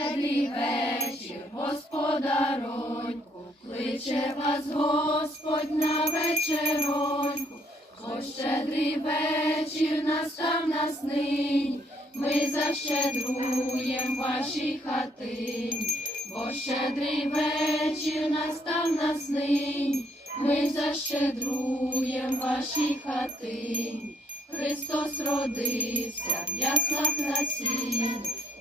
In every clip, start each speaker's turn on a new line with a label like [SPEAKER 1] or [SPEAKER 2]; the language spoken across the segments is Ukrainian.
[SPEAKER 1] Щедрий вечір, господароньку, кличе вас Господь на вечероньку, бо щедрий вечір настав нас нині, ми защедруєм вашій хатині, бо щедрий вечір настав нас нині, ми защедруєм вашій хатині. Христос родився в яслах на сіні,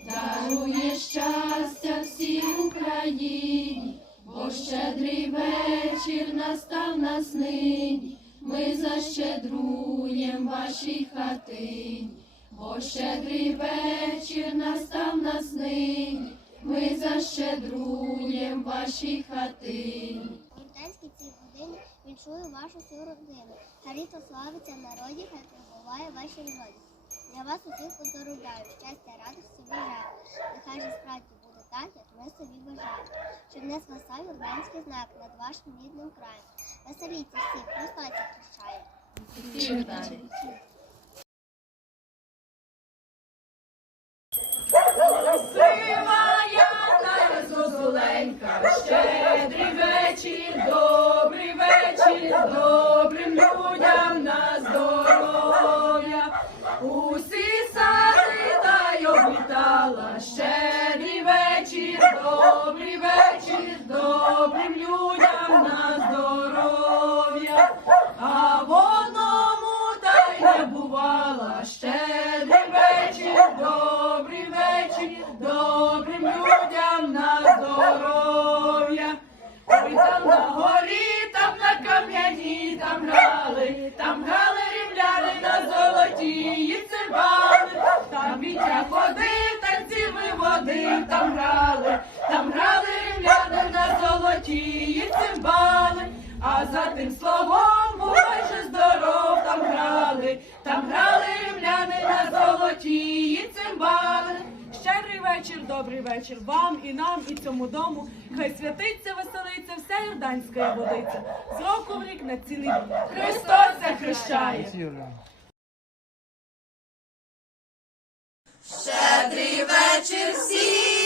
[SPEAKER 1] дарує щастя всій Україні, бо щедрий вечір настав нас нині, ми защедруєм вашій хатині, бо щедрий вечір настав нас нині, ми защедруєм вашій хатині.
[SPEAKER 2] Комендантській цій годині віншую вашу всю родину. Хай літо славиться народі, хай перебуває в вашій родині. Я вас усіх поздоровляю, щастя, радості бажаю. Нехай же справді буде так, як ми собі бажаємо. Щоб не свасав урбанський знак над вашим рідним краєм. Веселіться всі,
[SPEAKER 1] та зозуленька, щедрий вечір, добрий вечір, добрим людям людям на здоров'я. Ой, там на горі, там на кам'яні, там грали, там грали рівляни на золоті цимбали, там вітя ходив, танці виводив, там грали, там грали рівляни на золоті цимбали, а за тим словом бувай же здоров, там грали, там грали рівляни на золоті цимбали.
[SPEAKER 3] Щедрий вечір, добрий вечір вам і нам, і цьому дому. Хай святиться, веселиться, вся Йорданська водиця. З року в рік на цілий рік.
[SPEAKER 1] Христос захрещає. Щедрий вечір всім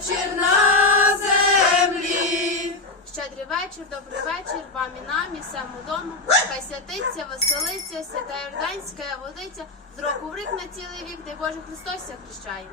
[SPEAKER 1] вечір на землі. Щедрий вечір,
[SPEAKER 4] добрий вечір, вам і нам, і всьому дому. Хай святиться, веселиться, свята Йорданська водиця, з року в рік на цілий вік, де Боже Христос хрещаємо.